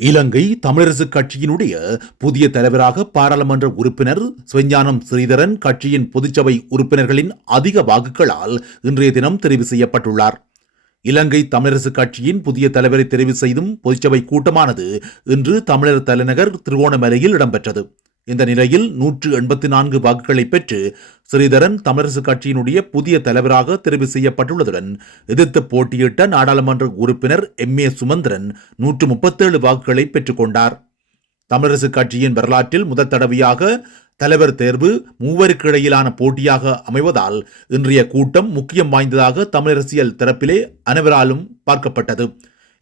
இலங்கை தமிழரசுக் கட்சியினுடைய புதிய தலைவராக பாராளுமன்ற உறுப்பினர் ஸ்வஞானம் ஸ்ரீதரன் கட்சியின் பொதுச்சபை உறுப்பினர்களின் அதிக வாக்குகளால் இன்றைய தினம் தெரிவு செய்யப்பட்டுள்ளார். இலங்கை தமிழரசுக் கட்சியின் புதிய தலைவரை தெரிவு செய்தும் பொதுச்சபை கூட்டமானது இன்று தமிழர் தலைநகர் திருவோணமலையில் இடம்பெற்றது. இந்த நிலையில் நூற்று எண்பத்தி நான்கு வாக்குகளை பெற்று ஸ்ரீதரன் தமிழரசு கட்சியினுடைய புதிய தலைவராக தெரிவு செய்யப்பட்டுள்ளதுடன் எதிர்த்து போட்டியிட்ட நாடாளுமன்ற உறுப்பினர் எம். ஏ. சுமந்திரன் நூற்று முப்பத்தேழு வாக்குகளை பெற்றுக்கொண்டார் தமிழரசு கட்சியின் வரலாற்றில் முதல் தடவையாக தலைவர் தேர்வு மூவருக்கு இடையிலான போட்டியாக அமைவதால் இன்றைய கூட்டம் முக்கியம் வாய்ந்ததாக தமிழரசியல் தரப்பிலே அனைவராலும் பார்க்கப்பட்டது.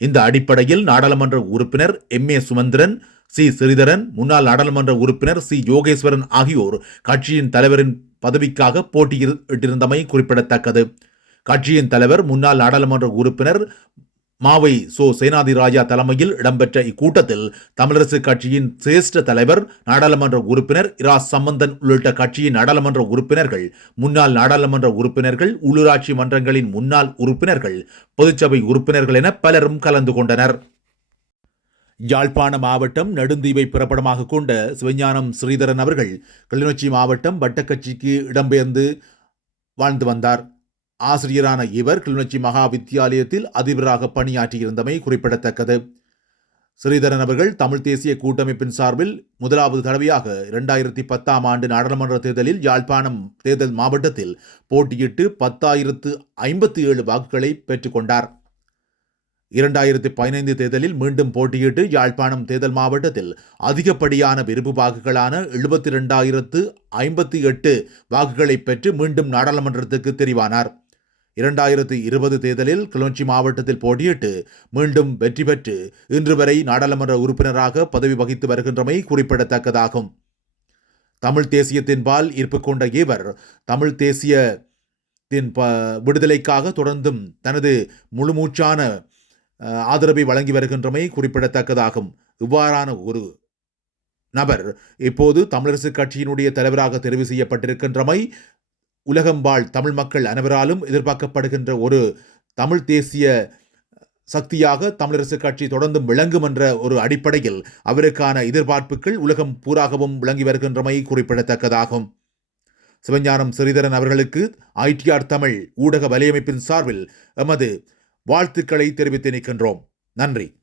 இந்த அடிப்படையில் நாடாளுமன்ற உறுப்பினர் M. A. Sumanthiran C. Sritharan முன்னாள் நாடாளுமன்ற உறுப்பினர் சி. யோகேஸ்வரன் ஆகியோர் கட்சியின் தலைவரின் பதவிக்காக போட்டியிட்டிருந்தமை குறிப்பிடத்தக்கது. கட்சியின் தலைவர் முன்னாள் நாடாளுமன்ற உறுப்பினர் மாவை சோ. சேனாதி ராஜா தலைமையில் இடம்பெற்ற இக்கூட்டத்தில் தமிழரசு கட்சியின் சிரேஷ்ட தலைவர் நாடாளுமன்ற உறுப்பினர் இரா. சம்பந்தன் உள்ளிட்ட கட்சியின் நாடாளுமன்ற உறுப்பினர்கள் முன்னாள் நாடாளுமன்ற உறுப்பினர்கள் உள்ளூராட்சி மன்றங்களின் முன்னாள் உறுப்பினர்கள் பொதுச்சபை உறுப்பினர்கள் என பலரும் கலந்து கொண்டனர். யாழ்ப்பாண மாவட்டம் நெடுந்தீவை பிறப்படமாக கொண்ட சிவஞானம் ஸ்ரீதரன் அவர்கள் கிளிநொச்சி மாவட்டம் வட்டக்கட்சிக்கு இடம்பெயர்ந்து வாழ்ந்து வந்தார். ஆசிரியரான இவர் கிளிநொச்சி மகா வித்தியாலயத்தில் அதிபராக பணியாற்றியிருந்தமை குறிப்பிடத்தக்கது. ஸ்ரீதரன் அவர்கள் தமிழ் தேசிய கூட்டமைப்பின் சார்பில் முதலாவது தடவையாக இரண்டாயிரத்தி பத்தாம் ஆண்டு நாடாளுமன்ற தேர்தலில் யாழ்ப்பாணம் தேர்தல் மாவட்டத்தில் போட்டியிட்டு பத்தாயிரத்து ஐம்பத்தி ஏழு வாக்குகளை பெற்றுக்கொண்டார் இரண்டாயிரத்தி பதினைந்து தேர்தலில் மீண்டும் போட்டியிட்டு யாழ்ப்பாணம் தேர்தல் மாவட்டத்தில் அதிகப்படியான விருப்பு வாக்குகளான எழுபத்தி இரண்டாயிரத்து ஐம்பத்தி எட்டு வாக்குகளை பெற்று மீண்டும் நாடாளுமன்றத்துக்கு தெரிவானார். இரண்டாயிரத்து இருபது தேர்தலில் கிளர்ச்சி மாவட்டத்தில் போட்டியிட்டு மீண்டும் வெற்றி பெற்று இன்று வரை நாடாளுமன்ற உறுப்பினராக பதவி வகித்து வருகின்றமை குறிப்பிடத்தக்கதாகும். தமிழ் தேசியத்தின்பால் ஈர்ப்பு கொண்ட இவர் தமிழ் தேசியத்தின் ப விடுதலைக்காக தொடர்ந்தும் தனது முழுமூச்சான ஆதரவை வழங்கி வருகின்றமை குறிப்பிடத்தக்கதாகும். இவ்வாறான ஒரு நபர் இப்போது தமிழரசுக் கட்சியினுடைய தலைவராக தெரிவு செய்யப்பட்டிருக்கின்றமை உலகம்பாள் தமிழ் மக்கள் அனைவராலும் எதிர்பார்க்கப்படுகின்ற ஒரு தமிழ் தேசிய சக்தியாக தமிழரசு கட்சி தொடர்ந்தும் விளங்கும் என்ற ஒரு அடிப்படையில் அவருக்கான எதிர்பார்ப்புகள் உலகம் பூராகவும் விளங்கி வருகின்றமை குறிப்பிடத்தக்கதாகும். சிவஞானம் ஸ்ரீதரன் அவர்களுக்கு ஐடிஆர் தமிழ் ஊடக வலையமைப்பின் சார்பில் எமது வாழ்த்துக்களை தெரிவித்து நிற்கின்றோம். நன்றி.